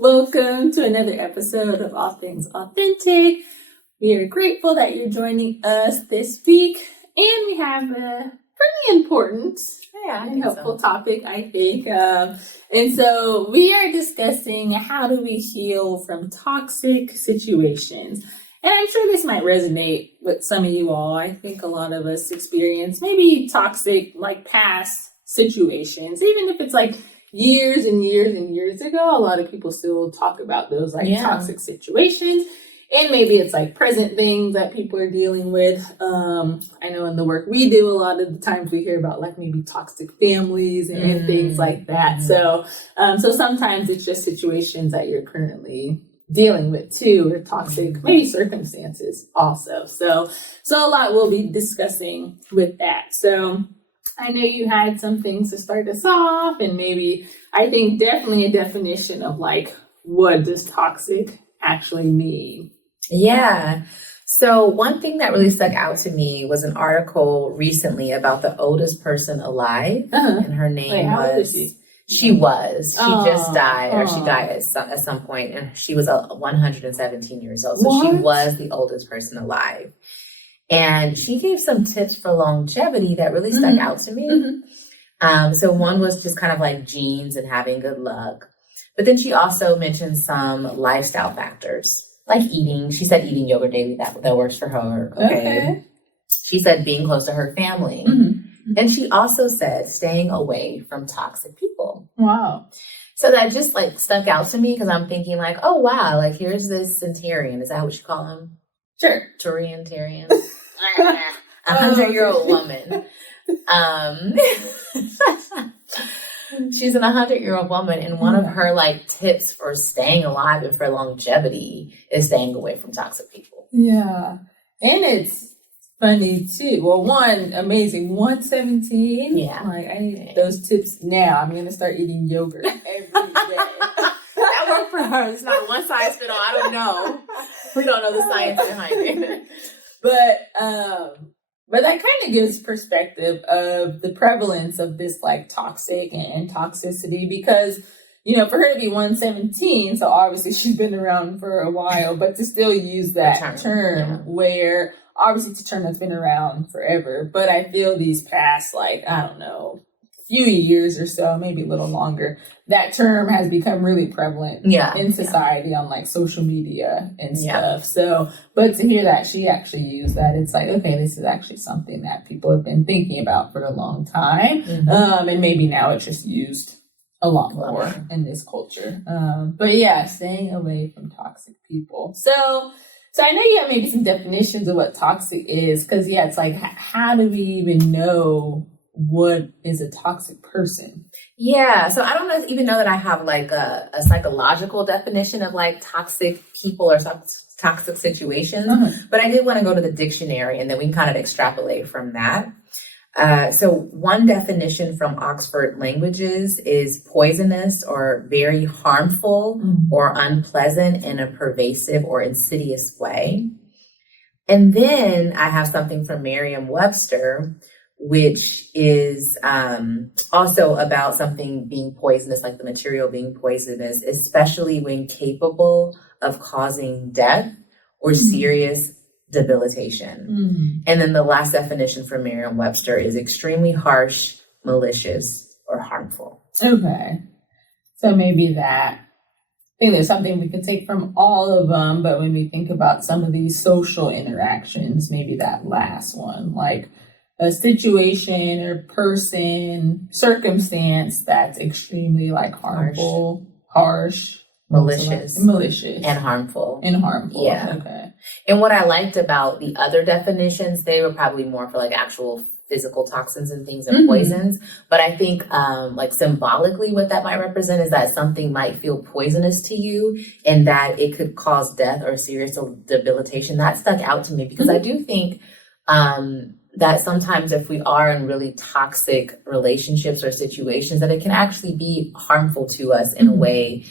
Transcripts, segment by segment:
Welcome to another episode of All Things Authentic. We are grateful that you're joining us this week, and we have a pretty important and helpful topic, I think. And so we are discussing how do we heal from toxic situations. And I'm sure this might resonate with some of you all. I think a lot of us experience maybe toxic, past situations, even if it's years and years and years ago. A lot of people still talk about those toxic situations, and maybe it's present things that people are dealing with. I know in the work we do, a lot of the times we hear about maybe toxic families and things like that. So sometimes it's just situations that you're currently dealing with too, or toxic maybe circumstances also. So a lot we'll be discussing with that. So I know you had some things to start us off, and maybe I think definitely a definition of what does toxic actually mean? Yeah. So one thing that really stuck out to me was an article recently about the oldest person alive, and her name was. She just died, or she died at some point, and she was 117 years old. So She was the oldest person alive. And she gave some tips for longevity that really stuck out to me. So one was just kind of genes and having good luck. But then she also mentioned some lifestyle factors, like eating. She said eating yogurt daily, that works for her. Okay. She said being close to her family. And she also said staying away from toxic people. Wow. So that just stuck out to me, because I'm thinking oh wow, here's this centurion. Is that what you call him? Sure. Turian. 100-year-old woman. She's an 100-year-old woman, and one of her tips for staying alive and for longevity is staying away from toxic people. Yeah. And it's funny too. Well, one, amazing. 117. Yeah. I need those tips now. I'm gonna start eating yogurt every day. That worked for her. It's not one size fit all. I don't know. We don't know the science behind it. But that kind of gives perspective of the prevalence of this toxic and toxicity, because, for her to be 117, so obviously she's been around for a while, but to still use that term where obviously it's a term that's been around forever. But I feel these past, I don't know, few years or so, maybe a little longer, that term has become really prevalent in society on social media and stuff. So, but to hear that she actually used that, it's okay, this is actually something that people have been thinking about for a long time. And maybe now it's just used a lot more in this culture. But yeah, staying away from toxic people. So I know you have maybe some definitions of what toxic is, because it's how do we even know what is a toxic person? Yeah, so I don't even know that I have a psychological definition of toxic people or toxic situations, but I did want to go to the dictionary, and then we can kind of extrapolate from that. So one definition from Oxford Languages is poisonous or very harmful or unpleasant in a pervasive or insidious way. And then I have something from Merriam-Webster, which is also about something being poisonous, the material being poisonous, especially when capable of causing death or serious debilitation. And then the last definition from Merriam-Webster is extremely harsh, malicious, or harmful. Okay. So maybe that, I think there's something we could take from all of them, but when we think about some of these social interactions, maybe that last one, a situation or person, circumstance that's extremely harmful, harsh, malicious, and harmful. Yeah. Okay. And what I liked about the other definitions, they were probably more for actual physical toxins and things and poisons. But I think symbolically what that might represent is that something might feel poisonous to you, and that it could cause death or serious debilitation. That stuck out to me, because I do think that sometimes if we are in really toxic relationships or situations, that it can actually be harmful to us in a way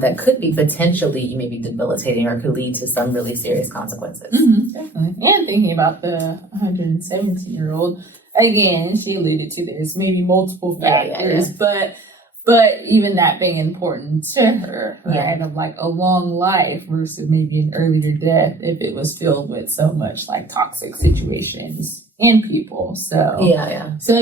that could be potentially maybe debilitating or could lead to some really serious consequences. Definitely. And thinking about the 117-year-old, again, she alluded to there's maybe multiple factors, but But even that being important to her, right? Of like a long life versus maybe an earlier death if it was filled with so much like toxic situations and people. So So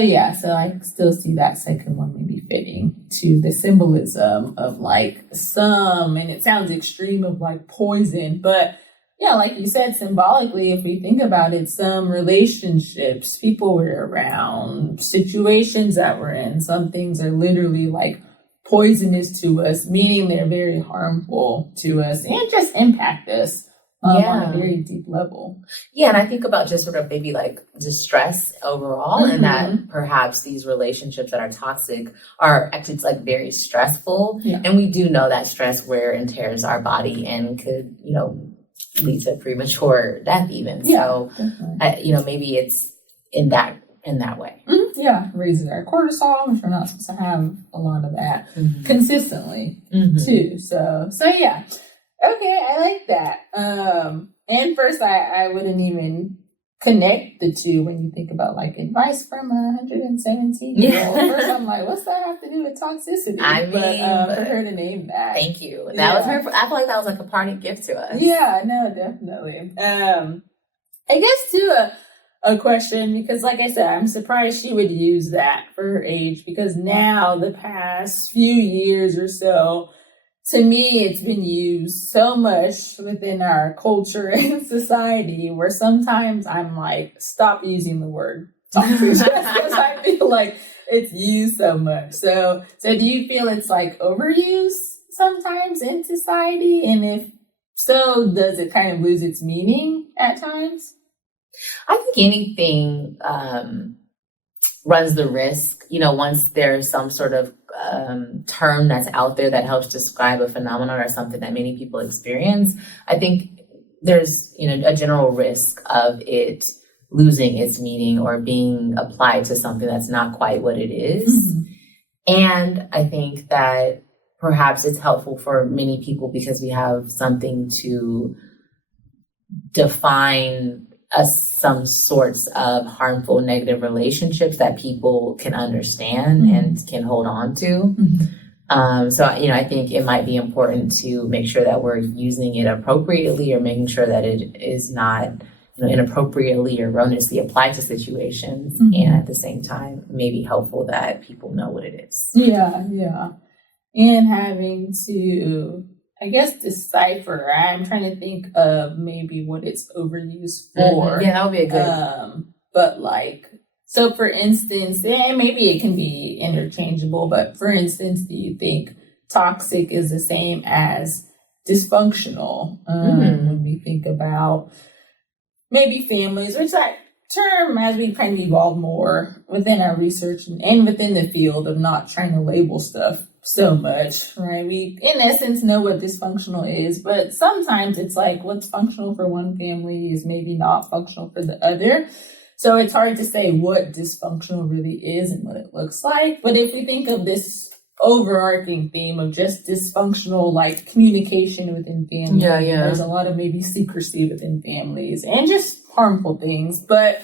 I still see that second one maybe fitting to the symbolism of like some, and it sounds extreme, of like poison, but yeah, like you said, symbolically, if we think about it, some relationships, people we're around, situations that we're in, some things are literally like poisonous to us, meaning they're very harmful to us and just impact us on a very deep level. Yeah, and I think about just sort of maybe like distress overall, and that perhaps these relationships that are toxic are actually like very stressful. Yeah. And we do know that stress wear and tears our body and could, lead to premature death even. So, maybe it's in that way. Yeah, raises our cortisol, which we're not supposed to have a lot of that consistently too. So yeah. Okay, I like that. And first, I wouldn't even connect the two when you think about like advice from a 117-year-old. First, I'm like, what's that have to do with toxicity? I mean, for her to name that. Thank you. That was her. I feel like that was like a party gift to us. Yeah, no, definitely. I guess too a question, because like I said, I'm surprised she would use that for her age, because now the past few years or so, to me, it's been used so much within our culture and society where sometimes I'm like, stop using the word toxic, because I feel like it's used so much. So do you feel it's like overused sometimes in society? And if so, does it kind of lose its meaning at times? I think anything runs the risk, once there's some sort of term that's out there that helps describe a phenomenon or something that many people experience. I think there's, a general risk of it losing its meaning or being applied to something that's not quite what it is. And I think that perhaps it's helpful for many people because we have something to define some sorts of harmful, negative relationships that people can understand and can hold on to. So, I think it might be important to make sure that we're using it appropriately or making sure that it is not, inappropriately or erroneously applied to situations. And at the same time, it may be helpful that people know what it is. Yeah. And having to, I guess, decipher. I'm trying to think of maybe what it's overused for. Yeah, that would be a good. But like, so for instance, and maybe it can be interchangeable, but for instance, do you think toxic is the same as dysfunctional? When we think about maybe families, which that term, as we kind of evolve more within our research and within the field of not trying to label stuff so much, right? We, in essence, know what dysfunctional is, but sometimes it's like what's functional for one family is maybe not functional for the other. So it's hard to say what dysfunctional really is and what it looks like. But if we think of this overarching theme of just dysfunctional, like communication within families, there's a lot of maybe secrecy within families and just harmful things. But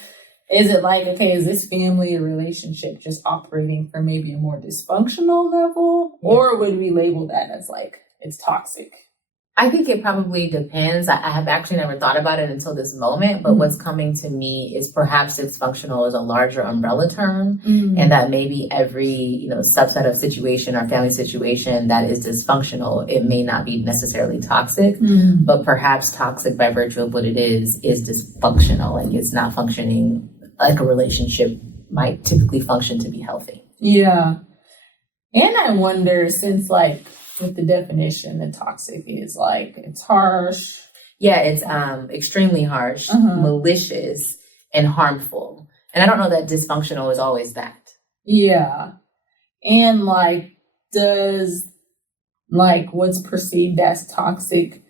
is it like, okay, is this family or relationship just operating for maybe a more dysfunctional level? Or would we label that as like, it's toxic? I think it probably depends. I have actually never thought about it until this moment, but what's coming to me is perhaps dysfunctional is a larger umbrella term, and that maybe every, subset of situation or family situation that is dysfunctional, it may not be necessarily toxic, but perhaps toxic by virtue of what it is dysfunctional. Like it's not functioning like a relationship might typically function to be healthy. Yeah. And I wonder, since like, with the definition, the toxic is like, it's harsh. Yeah, it's extremely harsh, malicious, and harmful. And I don't know that dysfunctional is always that. Yeah. And like, does like what's perceived as toxic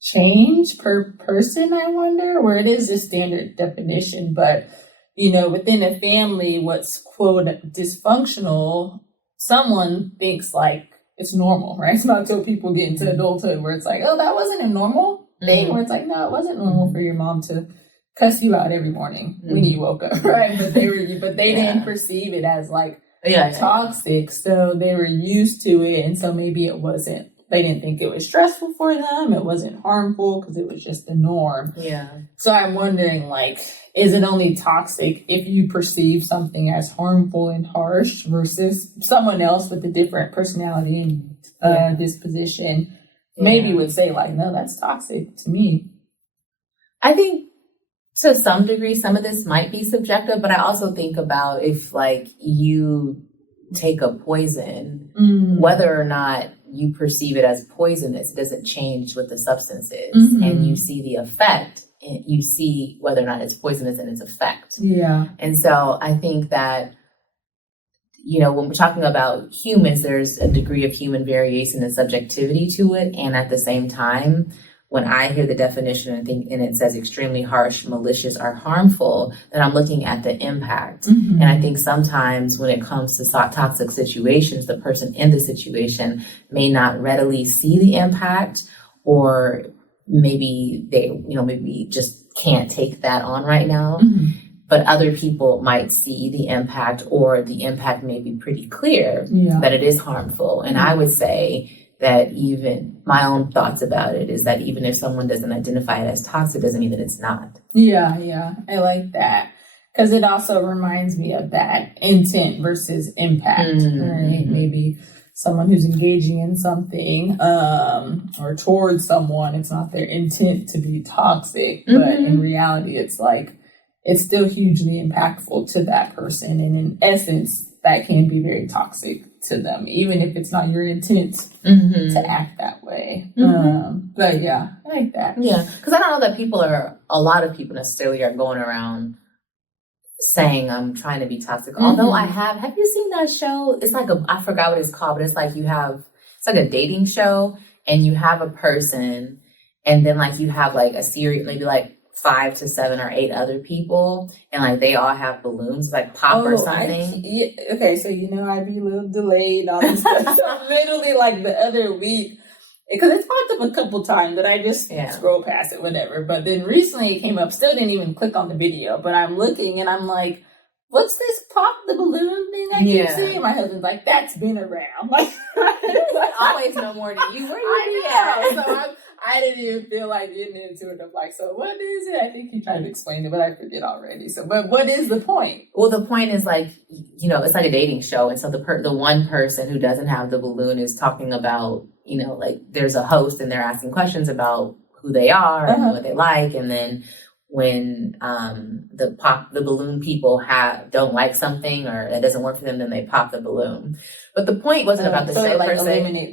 change per person, I wonder? Where it is a standard definition, but, within a family, what's quote dysfunctional, someone thinks like, it's normal, right? It's not until people get into adulthood where it's like, oh, that wasn't a normal thing. Where it's like, no, it wasn't normal for your mom to cuss you out every morning when you woke up, right? But they didn't perceive it as like toxic. So they were used to it. And so maybe they didn't think it was stressful for them. It wasn't harmful because it was just the norm. Yeah. So I'm wondering, like, is it only toxic if you perceive something as harmful and harsh versus someone else with a different personality and disposition maybe would say, like, no, that's toxic to me. I think to some degree, some of this might be subjective, but I also think about if, like, you take a poison, whether or not you perceive it as poisonous, it doesn't change what the substance is. And you see the effect, and you see whether or not it's poisonous and its effect. Yeah. And so I think that, when we're talking about humans, there's a degree of human variation and subjectivity to it. And at the same time, when I hear the definition and it says extremely harsh, malicious, or harmful, then I'm looking at the impact. And I think sometimes when it comes to toxic situations, the person in the situation may not readily see the impact, or maybe they, maybe just can't take that on right now. But other people might see the impact, or the impact may be pretty clear that it is harmful. And I would say that even my own thoughts about it is that even if someone doesn't identify it as toxic, doesn't mean that it's not. Yeah. I like that. Because it also reminds me of that intent versus impact, right? Maybe someone who's engaging in something or towards someone, it's not their intent to be toxic, but in reality, it's like, it's still hugely impactful to that person. And in essence, that can be very toxic to them, even if it's not your intent to act that way. But yeah, I like that. Yeah, because I don't know that a lot of people necessarily are going around saying I'm trying to be toxic. Although have you seen that show? It's like I forgot what it's called, but it's like it's like a dating show, and you have a person, and then like you have like a series, maybe like 5 to 7 or 8 other people, and like they all have balloons, like pop or something. Okay, so I'd be a little delayed on this stuff. So literally, like the other week, because it's popped up a couple times, but I just scroll past it, whatever. But then recently it came up. Still didn't even click on the video, but I'm looking and I'm like, "What's this pop the balloon thing I keep seeing?" My husband's like, "That's been around." Like, always know more than you. Where you be at? So I didn't even feel like getting into it. I'm like, so what is it? I think he tried to explain it, but I forget already. So, but what is the point? Well, the point is like, it's like a dating show. And so the one person who doesn't have the balloon is talking about, like there's a host and they're asking questions about who they are and what they like. And then when the balloon people don't like something or it doesn't work for them, then they pop the balloon. But the point wasn't about the show they, like, per se. eliminate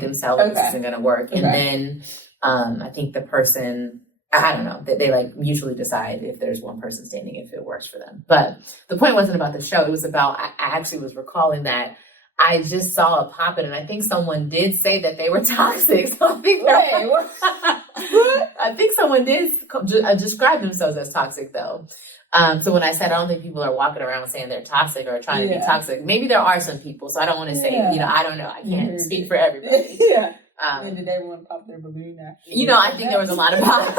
themselves. This isn't going to work. And then I think the person, I don't know, they like mutually decide if there's one person standing, if it works for them. But the point wasn't about the show. It was about, I actually was recalling that I just saw it pop it, and I think someone did say that they were toxic. So I think I think someone did describe themselves as toxic, though. So when I said I don't think people are walking around saying they're toxic or trying to be toxic, maybe there are some people. So I don't want to say, I don't know. I can't speak for everybody. And did everyone pop their balloon after? I think there was a lot of pops.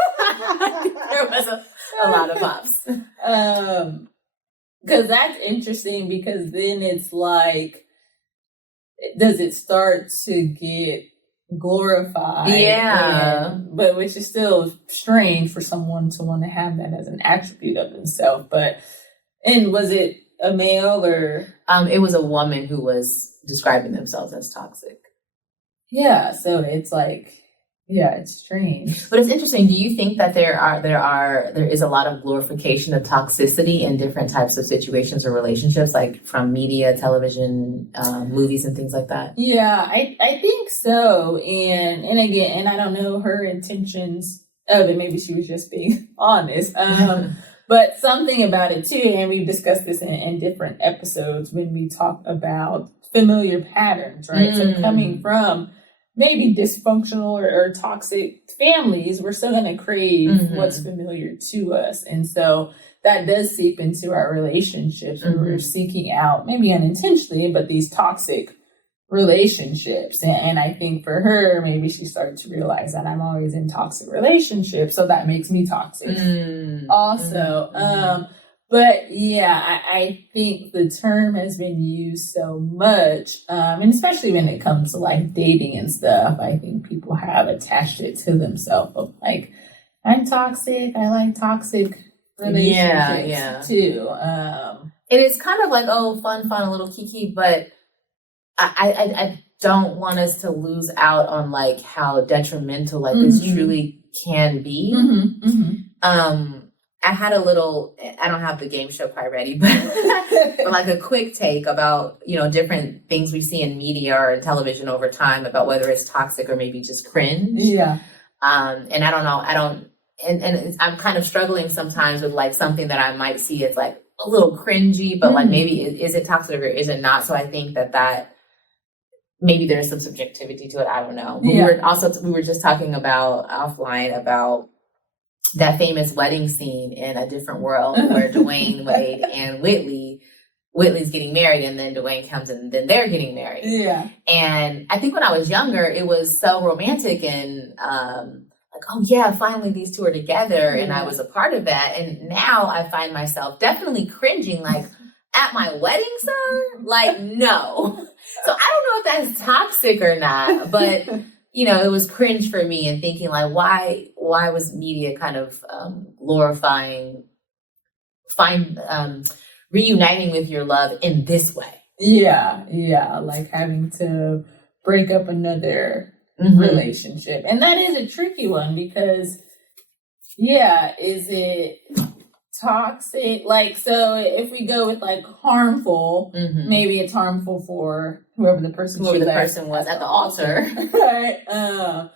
There was a lot of pops. Because that's interesting, because then it's like, does it start to get glorified? But which is still strange for someone to want to have that as an attribute of themselves. And was it a male or? It was a woman who was describing themselves as toxic. Yeah, so it's like, it's strange. But it's interesting. Do you think that there is a lot of glorification of toxicity in different types of situations or relationships, like from media, television, movies, and things like that? Yeah, I think so. And again, I don't know her intentions of it. Maybe she was just being honest. But something about it too, and we've discussed this in different episodes when we talk about familiar patterns, right? So coming from maybe dysfunctional or toxic families, we're still going to crave what's familiar to us. And so that does seep into our relationships when we're seeking out, maybe unintentionally, but these toxic relationships. And I think for her, maybe she started to realize that I'm always in toxic relationships, so that makes me toxic also. But yeah, I think the term has been used so much, and especially when it comes to like dating and stuff, I think people have attached it to themselves of like, I'm toxic, I like toxic relationships too. And it's kind of like, oh, fun, a little kiki, but I don't want us to lose out on like how detrimental like this truly can be. I had a little, I don't have the game show part ready, but like a quick take about, different things we see in media or television over time about whether it's toxic or maybe just cringe. Yeah. And I don't know, and I'm kind of struggling sometimes with like something that I might see as like a little cringy, but like maybe is it toxic or is it not? So I think that maybe there's some subjectivity to it. I don't know. But we were just talking about offline about that famous wedding scene in A Different World where Dwayne Wade and Whitley's getting married, and then Dwayne comes and then they're getting married. Yeah. And I think when I was younger, it was so romantic and like, oh yeah, finally these two are together, and I was a part of that. And now I find myself definitely cringing, like, at my wedding, sir? Like, no. So I don't know if that's toxic or not, but it was cringe for me and thinking like, why was media kind of glorifying, reuniting with your love in this way? Yeah, like having to break up another relationship. And that is a tricky one because, is it toxic? Like, so if we go with like harmful, maybe it's harmful for whoever the person was at the altar. Right.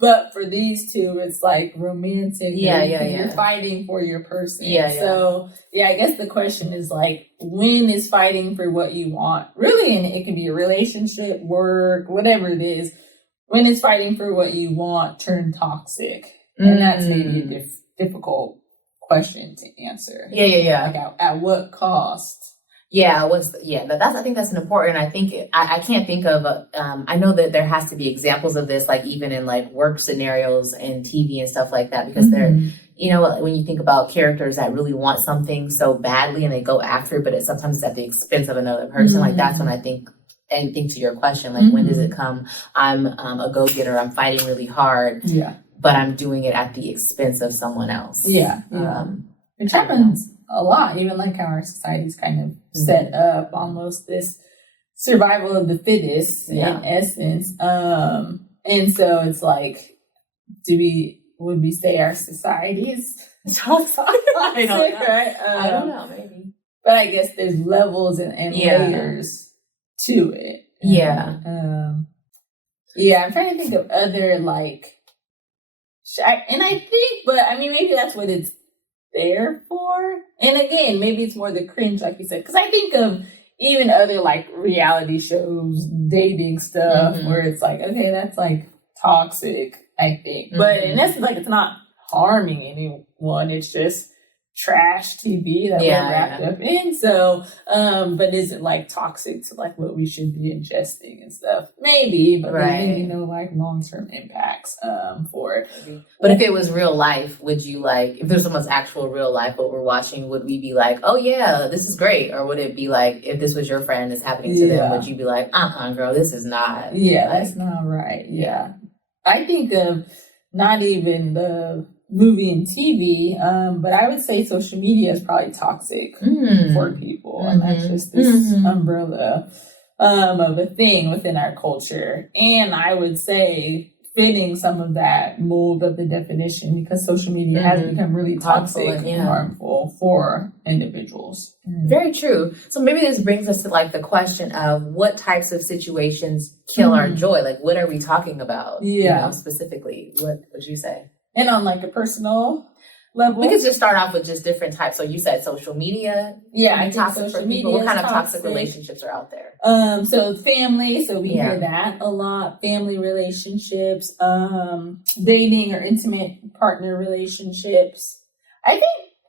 But for these two, it's like romantic. You're fighting for your person. So, I guess the question is like, when is fighting for what you want? Really, and it can be a relationship, work, whatever it is. When is fighting for what you want turned toxic? And that's maybe a difficult question to answer. Like at what cost? I think that's an important. I think I can't think of. I know that there has to be examples of this, like even in like work scenarios and TV and stuff like that, because they're, when you think about characters that really want something so badly and they go after it, but it's sometimes at the expense of another person. Like that's when I think. And think to your question, like when does it come? I'm a go-getter. I'm fighting really hard. But I'm doing it at the expense of someone else. Which happens a lot, even like how our society's kind of set up almost this survival of the fittest in essence. And so it's like, would we say our society is toxic? I don't know. Right? I don't know, maybe. But I guess there's levels and layers to it. I'm trying to think of other like, and I think, but I mean, maybe that's what it's there for. And again, maybe it's more the cringe, like you said, because I think of even other like reality shows, dating stuff, where it's like, okay, that's like toxic, I think. But in essence, like it's not harming anyone. It's just trash TV that we're wrapped up in. So, but is it like toxic to like what we should be ingesting and stuff? Maybe, but there's maybe no like long-term impacts for it. But if it was real life, would you like, if there's someone's actual real life what we're watching, would we be like, oh yeah, this is great? Or would it be like, if this was your friend, it's happening to them, would you be like, girl, this is not. That's not right. I think of not even the movie and TV, but I would say social media is probably toxic for people, and that's just this umbrella of a thing within our culture. And I would say fitting some of that mold of the definition, because social media has become really toxic and harmful for individuals. Very true. So maybe this brings us to like the question of what types of situations kill our joy. Like, what are we talking about? Specifically, what would you say? And on like a personal level, we could just start off with just different types. So you said social media. I think toxic social for media. people. What kind of toxic. toxic relationships are out there? So family. So we hear that a lot. Family relationships, dating or intimate partner relationships. I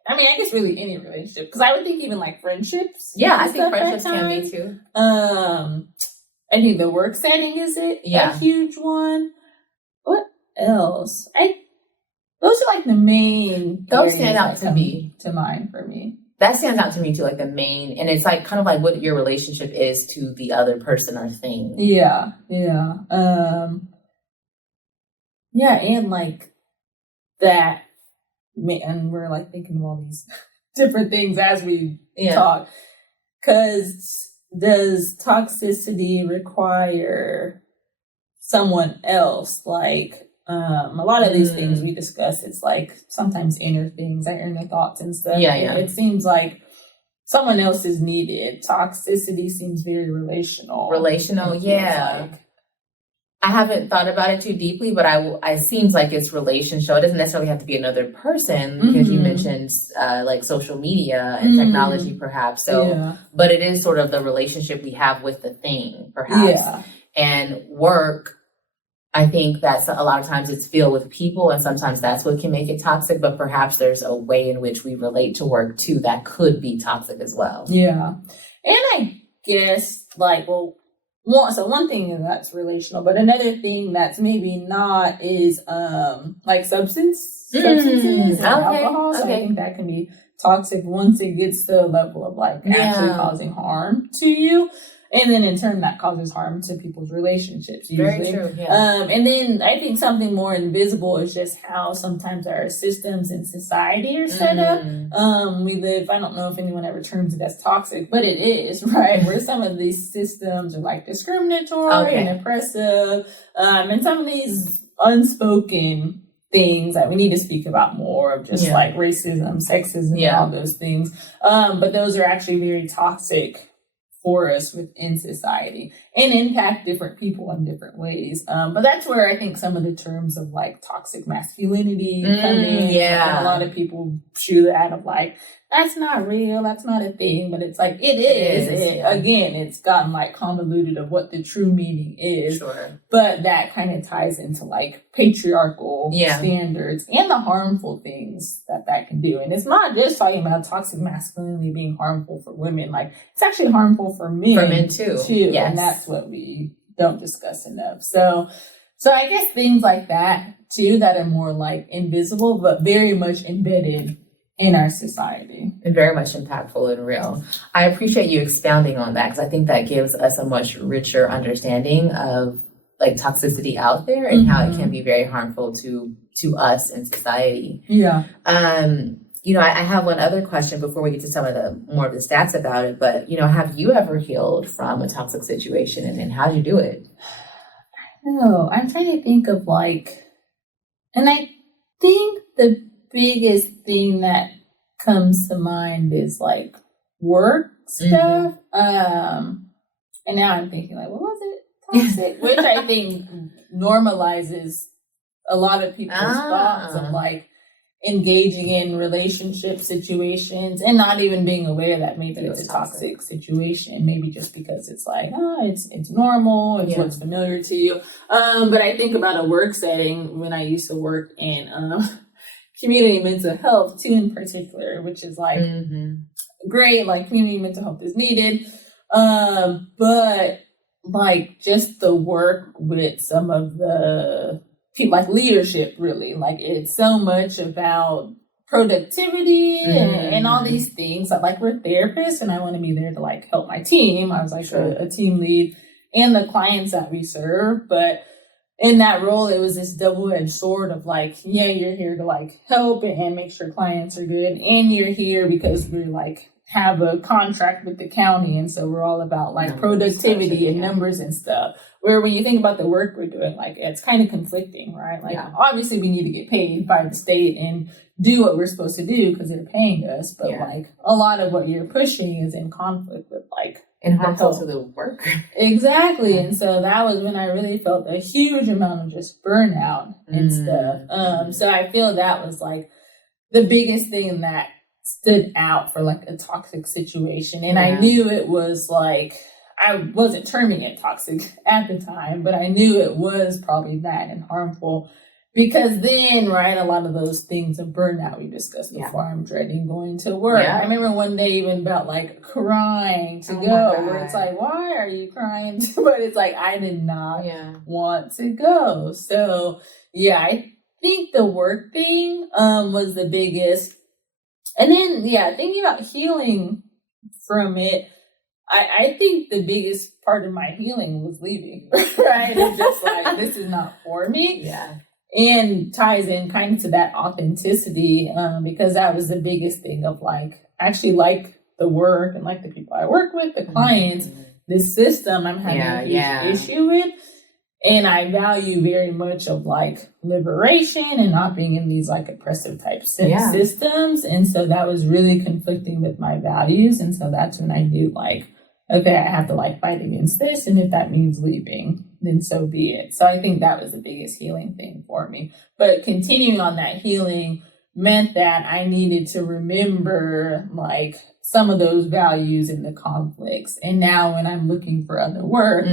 guess really any relationship, because I would think even like friendships. Yeah, I think friendships can be too. I think the work setting is a huge one. What else? Those are like the main. Those stand out to me. To mind for me. that stands out to me too, like the main, and it's like kind of like what your relationship is to the other person or thing. Yeah. And like that, and we're like thinking of all these different things as we talk. Because does toxicity require someone else? Like, a lot of these things we discuss, it's like sometimes inner things, like inner thoughts and stuff. It seems like someone else is needed. Toxicity seems very relational. Yeah. Like, I haven't thought about it too deeply, but it seems like it's relational. It doesn't necessarily have to be another person, because you mentioned like social media and technology, perhaps. So, but it is sort of the relationship we have with the thing, perhaps. And work, I think that's a lot of times it's filled with people, and sometimes that's what can make it toxic. But perhaps there's a way in which we relate to work too that could be toxic as well. Yeah, and I guess like one thing that's relational, but another thing that's maybe not is like substances and alcohol. So I think that can be toxic once it gets to the level of like actually causing harm to you. And then in turn that causes harm to people's relationships usually. Very true. Yeah. And then I think something more invisible is just how sometimes our systems in society are set up. We live, I don't know if anyone ever terms it as toxic, but it is, right? Where some of these systems are like discriminatory and oppressive. And some of these unspoken things that we need to speak about more of, just like racism, sexism, and all those things. But those are actually very toxic for us within society and impact different people in different ways. But that's where I think some of the terms of like toxic masculinity come in. And a lot of people chew that of like, that's not real, that's not a thing, but it's like, it is. Again, it's gotten like convoluted of what the true meaning is. But that kind of ties into like patriarchal standards and the harmful things that can do. And it's not just talking about toxic masculinity being harmful for women, like it's actually harmful for men. For men too. Yes. And that's what we don't discuss enough. So I guess things like that too, that are more like invisible, but very much embedded in our society. And very much impactful and real. I appreciate you expounding on that, because I think that gives us a much richer understanding of like toxicity out there and how it can be very harmful to us in society. Yeah. I have one other question before we get to some of the more of the stats about it, but have you ever healed from a toxic situation, and how did you do it? No, I'm trying to think of like, and I think the biggest thing that comes to mind is like work stuff. And now I'm thinking like, what was it? Toxic, which I think normalizes a lot of people's thoughts of like engaging in relationship situations and not even being aware that maybe it's a toxic situation, maybe just because it's like, it's normal, it's what's familiar to you. But I think about a work setting when I used to work in community mental health too, in particular, which is like great, like community mental health is needed. But like just the work with some of the people, like leadership, really, like it's so much about productivity and all these things. Like we're therapists and I want to be there to like help my team. I was like a team lead and the clients that we serve, but in that role, it was this double-edged sword of like, you're here to like help and make sure clients are good, and you're here because we're like have a contract with the county, and so we're all about like numbers, productivity and numbers and stuff. Where when you think about the work we're doing, like it's kind of conflicting, right? Like obviously we need to get paid by the state and do what we're supposed to do because they're paying us, but like a lot of what you're pushing is in conflict with like and harmful to the work. Exactly. And so that was when I really felt a huge amount of just burnout and stuff. So I feel that was like the biggest thing that stood out for like a toxic situation. And I knew it was like, I wasn't terming it toxic at the time, but I knew it was probably that and harmful. Because then, right, a lot of those things of burnout we discussed before, I'm dreading going to work. I remember one day even about like crying to go, where it's like, why are you crying? But it's like, I did not want to go. So, I think the work thing was the biggest. And then, thinking about healing from it, I think the biggest part of my healing was leaving, right? It's just like, this is not for me. Yeah. And ties in kind of to that authenticity, because that was the biggest thing of like, actually like the work and like the people I work with, the clients, this system I'm having a huge issue with. And I value very much of like liberation and not being in these like oppressive type systems. And so that was really conflicting with my values. And so that's when I knew like, okay, I have to like fight against this. And if that means leaving, then so be it. So I think that was the biggest healing thing for me. But continuing on that healing meant that I needed to remember like some of those values in the conflicts. And now when I'm looking for other work,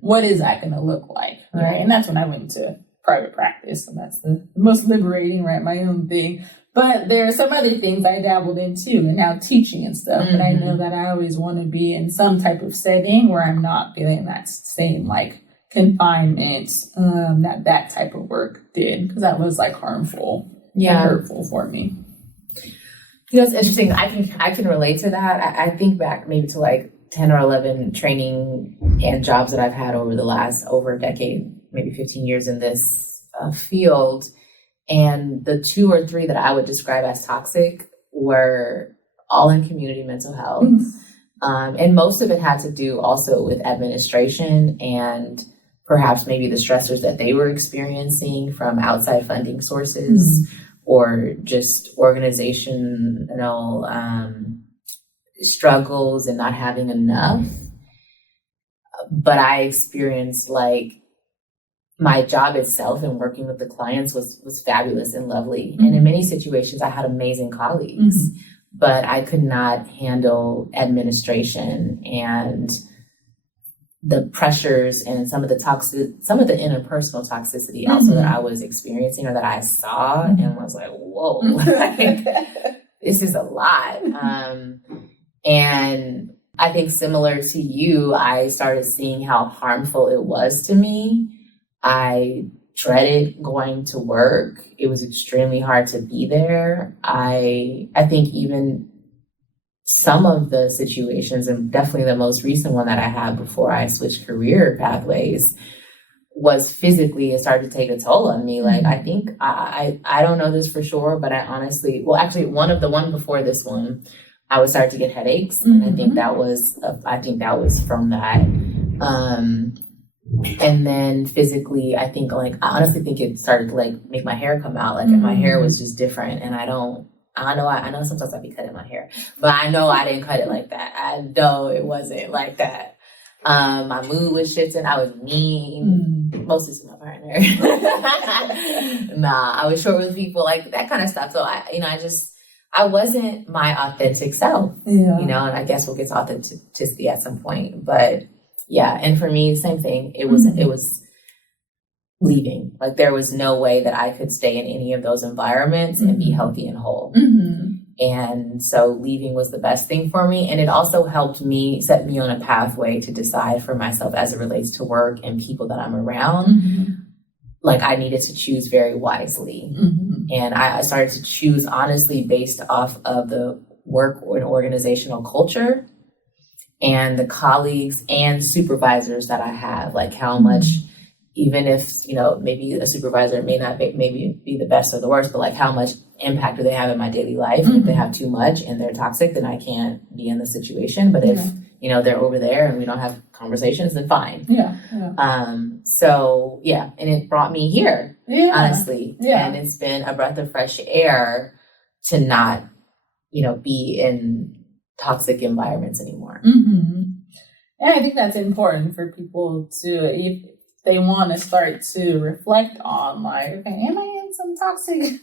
what is that going to look like? Right. And that's when I went to private practice. And that's the most liberating, right? My own thing. But there are some other things I dabbled in too, and now teaching and stuff. But I know that I always want to be in some type of setting where I'm not feeling that same like confinement that type of work did, because that was like harmful and hurtful for me. You know, it's interesting. I can relate to that. I think back maybe to like 10 or 11 training and jobs that I've had over the last over a decade, maybe 15 years in this field. And the 2 or 3 that I would describe as toxic were all in community mental health. And most of it had to do also with administration and perhaps maybe the stressors that they were experiencing from outside funding sources or just organizational struggles and not having enough. But I experienced like my job itself and working with the clients was fabulous and lovely. And in many situations, I had amazing colleagues, but I could not handle administration and the pressures and some of the interpersonal toxicity also that I was experiencing or that I saw and was like, whoa, like, this is a lot. And I think similar to you, I started seeing how harmful it was to me. I dreaded going to work. It was extremely hard to be there. I think even some of the situations, and definitely the most recent one that I had before I switched career pathways, was physically, it started to take a toll on me. Like, I think, I don't know this for sure, but I honestly, well, actually the one before this one, I would start to get headaches. And I think that was from that. And then physically, I honestly think it started to like make my hair come out. Like my hair was just different. And I know sometimes I'd be cutting my hair, but I know I didn't cut it like that. I know it wasn't like that. My mood was shifting. I was mean, mostly to my partner. I was short with people, like that kind of stuff. So I wasn't my authentic self, and I guess we'll get to authenticity at some point, but yeah. And for me, same thing. It was leaving. Like there was no way that I could stay in any of those environments and be healthy and whole. And so leaving was the best thing for me. And it also helped me set me on a pathway to decide for myself as it relates to work and people that I'm around. Like I needed to choose very wisely. And I started to choose honestly based off of the work and organizational culture and the colleagues and supervisors that I have, like how much, even if, maybe a supervisor may not maybe be the best or the worst, but like how much impact do they have in my daily life? And if they have too much and they're toxic, then I can't be in the situation. But if, they're over there and we don't have conversations, then fine. So yeah, and it brought me here, honestly. And it's been a breath of fresh air to not, be in toxic environments anymore. And I think that's important for people to, if they want to start to reflect on, like, okay, am I in some toxic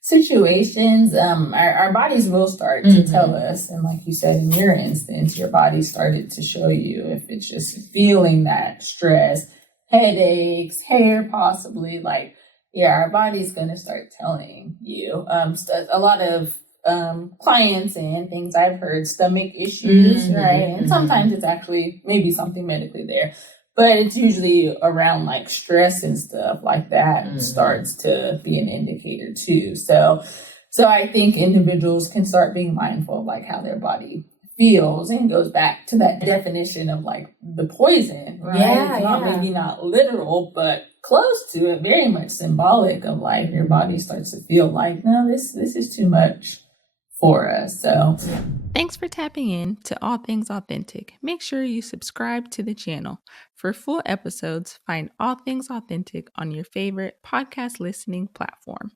situations? Our bodies will start to tell us. And like you said, in your instance, your body started to show you if it's just feeling that stress, headaches, hair possibly, like, our body's going to start telling you. A lot of clients and things I've heard, stomach issues, right? And sometimes it's actually maybe something medically there, but it's usually around like stress and stuff like that starts to be an indicator too. So So I think individuals can start being mindful of like how their body feels, and goes back to that definition of like the poison, right? Yeah, It's not, maybe not literal, but close to it, very much symbolic of like your body starts to feel like, no, this is too much for us. So thanks for tapping in to All Things Authentic. Make sure you subscribe to the channel. For full episodes, find All Things Authentic on your favorite podcast listening platform.